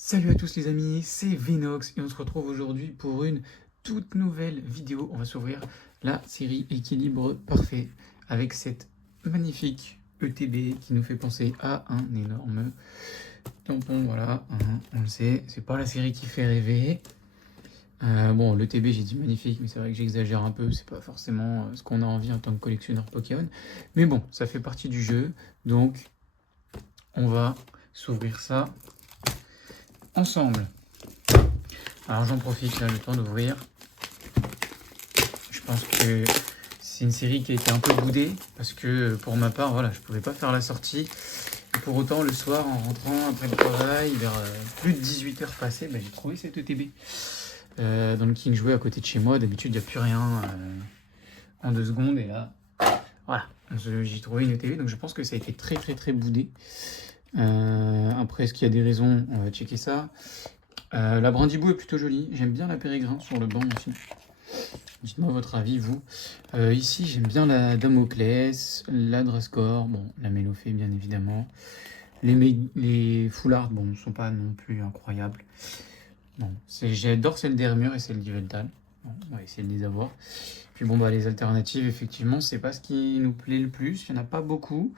Salut à tous les amis, c'est Venox et on se retrouve aujourd'hui pour une toute nouvelle vidéo. On va s'ouvrir la série Équilibre Parfait avec cette magnifique ETB qui nous fait penser à un énorme tampon. Voilà, on le sait, c'est pas la série qui fait rêver. Bon, l'ETB j'ai dit magnifique, mais c'est vrai que j'exagère un peu, c'est pas forcément ce qu'on a envie en tant que collectionneur Pokémon. Mais bon, ça fait partie du jeu, donc on va s'ouvrir ça ensemble. Alors j'en profite là le temps d'ouvrir. Je pense que c'est une série qui a été un peu boudée parce que pour ma part, voilà, je pouvais pas faire la sortie. Et pour autant, le soir, en rentrant après le travail, vers plus de 18h passées, j'ai trouvé cette ETB dans le King Jouet à côté de chez moi. D'habitude, il n'y a plus rien en 2 secondes. Et là, voilà, j'ai trouvé une ETB. Donc je pense que ça a été très très très boudé. Après, est-ce qu'il y a des raisons? On va checker ça. La Brindibou est plutôt jolie. J'aime bien la Pérégrin sur le banc aussi. Dites-moi votre avis, vous. Ici, j'aime bien la Damoclès, la Drascore, bon, la Mélofée, bien évidemment. Les Foulards, bon, ne sont pas non plus incroyables. Bon, j'adore celle d'Hermure et celle d'Yveltal. Bon, on va essayer de les avoir. Puis bon, les alternatives, effectivement, c'est pas ce qui nous plaît le plus. Il n'y en a pas beaucoup.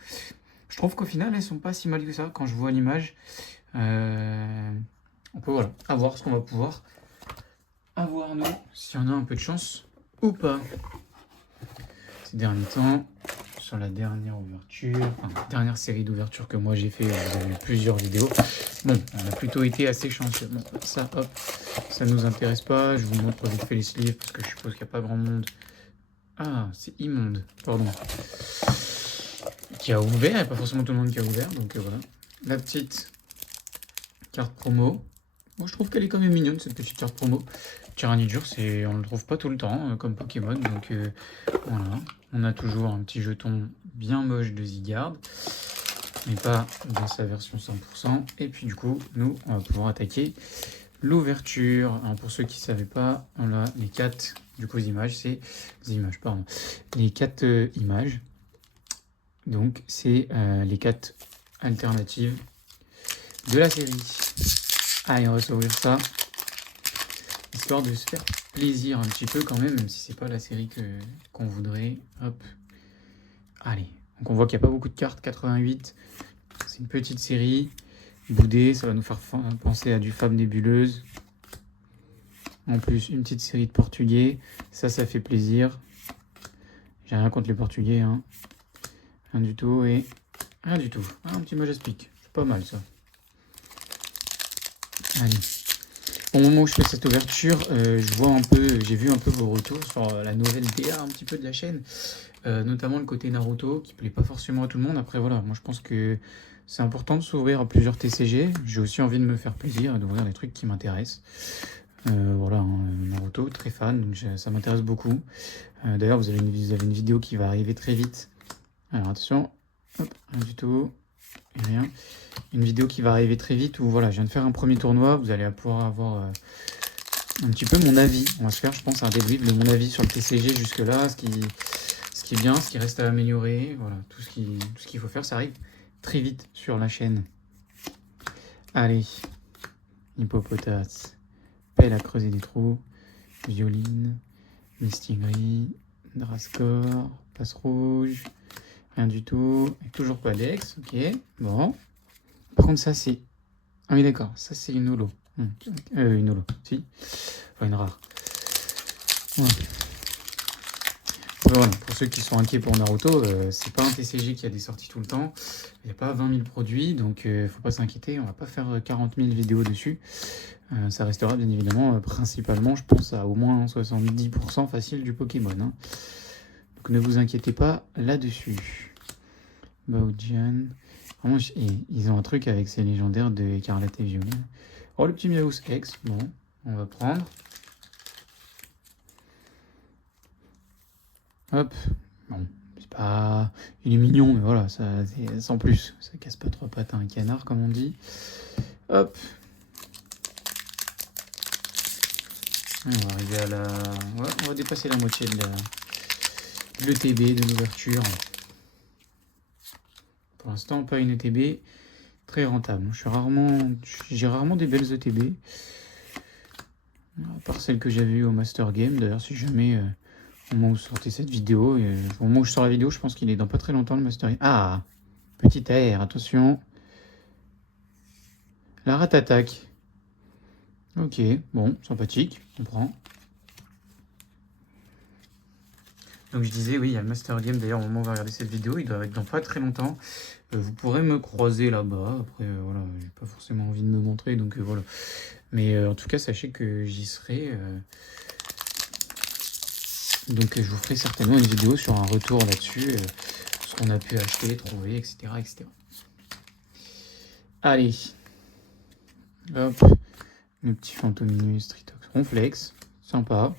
Je trouve qu'au final, elles sont pas si mal que ça quand je vois l'image. On peut voilà, avoir ce qu'on va pouvoir avoir nous, si on a un peu de chance ou pas. Ces derniers temps, sur la dernière ouverture, enfin, dernière série d'ouverture que moi j'ai fait, vous avez vu plusieurs vidéos. Bon, on a plutôt été assez chanceux. Bon, ça, hop, ça nous intéresse pas. Je vous montre vite fait les sleeves parce que je suppose qu'il n'y a pas grand monde. Ah, c'est immonde, pardon. Qui a ouvert, il n'y a pas forcément tout le monde qui a ouvert, donc voilà. La petite carte promo. Moi, je trouve qu'elle est quand même mignonne, cette petite carte promo. Tyranidur, on le trouve pas tout le temps, comme Pokémon. Donc voilà, on a toujours un petit jeton bien moche de Zygarde, mais pas dans sa version 100%. Et puis du coup, nous, on va pouvoir attaquer l'ouverture. Alors pour ceux qui ne savaient pas, on a les 4 du coup images, les 4 images. Donc c'est les 4 alternatives de la série. Allez, on va s'ouvrir ça, histoire de se faire plaisir un petit peu quand même si c'est pas la série qu'on voudrait. Hop, allez. Donc on voit qu'il n'y a pas beaucoup de cartes, 88. C'est une petite série boudée, ça va nous faire penser à du Fab Nébuleuse. En plus, une petite série de portugais, ça fait plaisir. J'ai rien contre les portugais, hein. Rien du tout et rien du tout. Ah, un petit Majaspic, c'est pas mal ça. Allez. Au moment où je fais cette ouverture, j'ai vu un peu vos retours sur la nouvelle DA un petit peu de la chaîne, notamment le côté Naruto qui plaît pas forcément à tout le monde. Après voilà, moi je pense que c'est important de s'ouvrir à plusieurs TCG. J'ai aussi envie de me faire plaisir et d'ouvrir les trucs qui m'intéressent. Voilà, hein, Naruto, très fan, donc ça m'intéresse beaucoup. D'ailleurs, vous avez une vidéo qui va arriver très vite. Alors attention, hop, rien du tout. Et rien. Une vidéo qui va arriver très vite où voilà, je viens de faire un premier tournoi, vous allez pouvoir avoir un petit peu mon avis. On va se faire, je pense, un débrief de mon avis sur le TCG jusque-là, ce qui est bien, ce qui reste à améliorer, voilà, tout ce qu'il faut faire, ça arrive très vite sur la chaîne. Allez, Hippopotas, pelle à creuser des trous, Violine, Mistigris, Drascore, Passe Rouge, rien du tout, et toujours pas d'ex, ok, bon. Par contre, ça, c'est... Ah oui, d'accord. Ça, c'est une holo. Une holo, si. Enfin, une rare. Voilà. Voilà. Pour ceux qui sont inquiets pour Naruto, c'est pas un TCG qui a des sorties tout le temps. Il n'y a pas 20 000 produits, donc faut pas s'inquiéter. On va pas faire 40 000 vidéos dessus. Ça restera, bien évidemment, principalement, je pense, à au moins 70% facile du Pokémon. Hein. Donc, ne vous inquiétez pas là-dessus. Baojian... Vraiment, ils ont un truc avec ces légendaires de Écarlate et Violet. Oh, le petit Miaus X. Bon, on va prendre. Hop. Bon, c'est pas... Il est mignon, mais voilà, ça, sans plus. Ça casse pas trois pattes à un canard, comme on dit. Hop. On va arriver à la... Ouais, on va dépasser la moitié de l'ETB, de l'ouverture. Pour l'instant, pas une ETB très rentable. J'ai rarement des belles ETB. À part celle que j'avais eue au Master Game. D'ailleurs, si jamais, au moment où vous sortez cette vidéo, au moment où je sors la vidéo, je pense qu'il est dans pas très longtemps le Master Game. Ah, petit AR, attention. La rate-attaque. Ok, bon, sympathique, on prend. Donc je disais, oui, il y a le Master Game, d'ailleurs, au moment où on va regarder cette vidéo, il doit être dans pas très longtemps. Vous pourrez me croiser là-bas, après, voilà, j'ai pas forcément envie de me montrer, donc voilà. Mais en tout cas, sachez que j'y serai. Donc je vous ferai certainement une vidéo sur un retour là-dessus, ce qu'on a pu acheter, trouver, etc. etc. Allez, hop, le petit Fantominus Tritox Ronflex, sympa.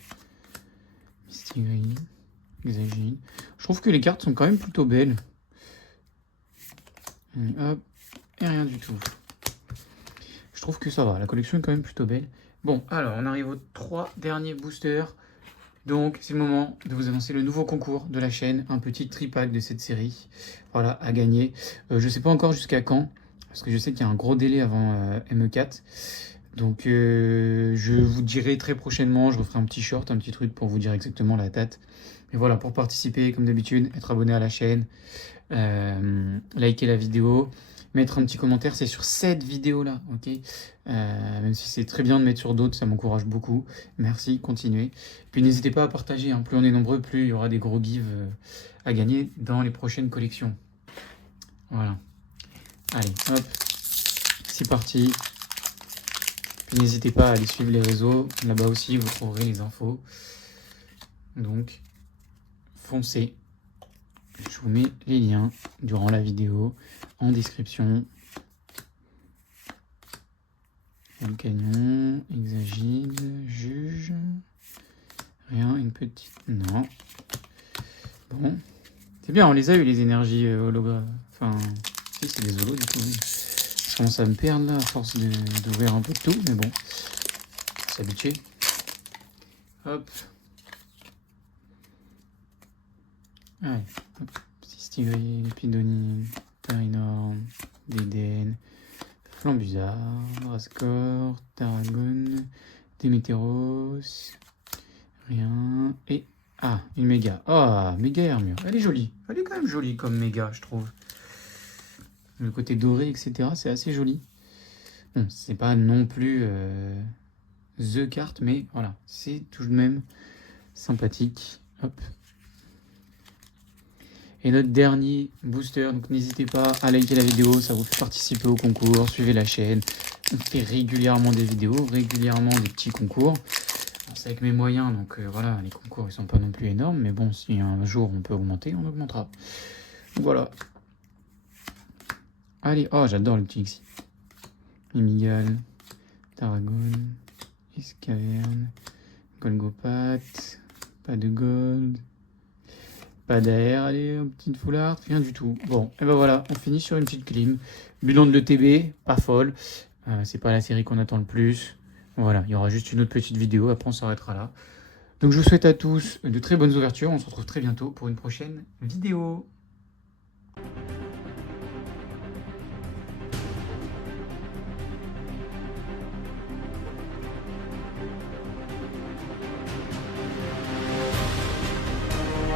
Mistigris, Exagile. Je trouve que les cartes sont quand même plutôt belles. Hop, et rien du tout. Je trouve que ça va, la collection est quand même plutôt belle. Bon, alors on arrive aux 3 derniers boosters. Donc c'est le moment de vous annoncer le nouveau concours de la chaîne, un petit tripack de cette série, voilà, à gagner. Je ne sais pas encore jusqu'à quand, parce que je sais qu'il y a un gros délai avant ME4. Donc je vous dirai très prochainement, je referai un petit short, un petit truc pour vous dire exactement la date. Mais voilà, pour participer, comme d'habitude, être abonné à la chaîne, liker la vidéo, mettre un petit commentaire, c'est sur cette vidéo-là, ok, même si c'est très bien de mettre sur d'autres, ça m'encourage beaucoup. Merci, continuez. Puis n'hésitez pas à partager, hein. Plus on est nombreux, plus il y aura des gros gives à gagner dans les prochaines collections. Voilà. Allez, hop, c'est parti. Puis n'hésitez pas à aller suivre les réseaux, là-bas aussi vous trouverez les infos. Donc, foncez. Je vous mets les liens durant la vidéo en description. Le Canyon, Exagile, Juge. Rien, une petite... Non. Bon. C'est bien, on les a eu les énergies holographes. Enfin, si, c'est des holos du coup. Oui. Je commence à me perdre là à force d'ouvrir un peu de tout, mais bon. S'habituer. Hop. Allez. Mistigris, Epidonie, Perinor, Dédenne, Flambusard, Rascor, Tarragon, Démétéros, rien, et... Ah, une méga. Ah, méga Hermure. Elle est jolie. Elle est quand même jolie comme méga, je trouve. Le côté doré, etc., c'est assez joli. Bon, c'est pas non plus the carte, mais voilà, c'est tout de même sympathique. Hop. Et notre dernier booster, donc n'hésitez pas à liker la vidéo, ça vous fait participer au concours, suivez la chaîne. On fait régulièrement des vidéos, régulièrement des petits concours. C'est avec mes moyens, donc voilà, les concours ils sont pas non plus énormes, mais bon, si un jour on peut augmenter, on augmentera. Donc voilà. Allez, oh j'adore le petit Xi. Mimigal, Tarragon, Escaverne, Golgopath, pas de gold. Pas d'air, allez, une petite foulard, rien du tout. Bon, et ben voilà, on finit sur une petite clim. Bilan de l'ETB, pas folle. C'est pas la série qu'on attend le plus. Voilà, il y aura juste une autre petite vidéo, après on s'arrêtera là. Donc je vous souhaite à tous de très bonnes ouvertures. On se retrouve très bientôt pour une prochaine vidéo.